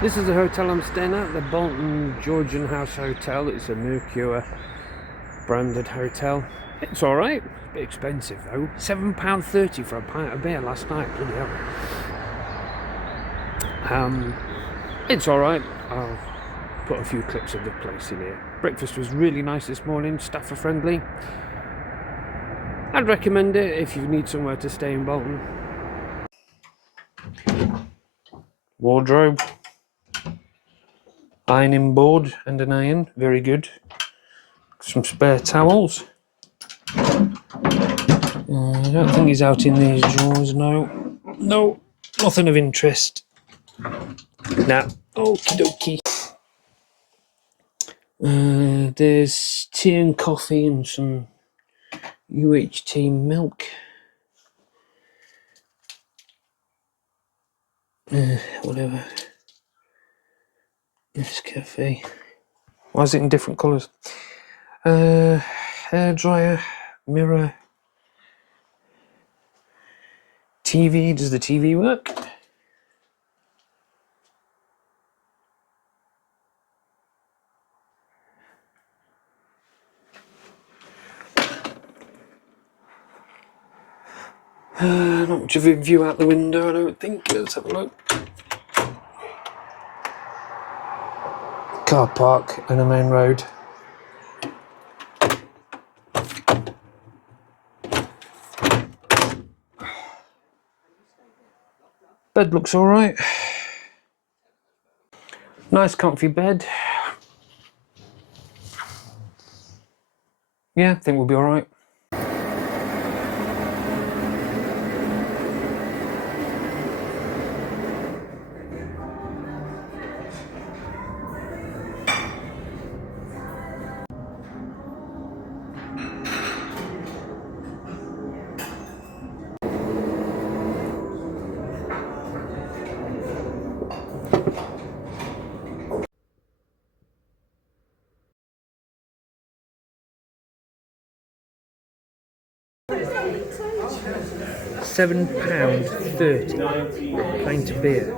This is the hotel I'm staying at, the Bolton Georgian House Hotel. It's a Mercure branded hotel. It's alright, a bit expensive though. £7.30 for a pint of beer last night, bloody hell. It's alright, I'll put a few clips of the place in here. Breakfast was really nice this morning, staff are friendly. I'd recommend it if you need somewhere to stay in Bolton. Wardrobe. Ironing board and an iron, very good. Some spare towels. I don't think he's out in these drawers, no. No, nothing of interest. Nah, okie dokie. There's tea and coffee and some UHT milk. Whatever. This cafe. Why is it in different colours? Hair dryer, mirror, TV. Does the TV work? Not much of a view out the window, I don't think. Let's have a look. Car park and a main road. Bed looks alright. Nice comfy bed. Yeah, I think we'll be alright. £7.30 pint of beer.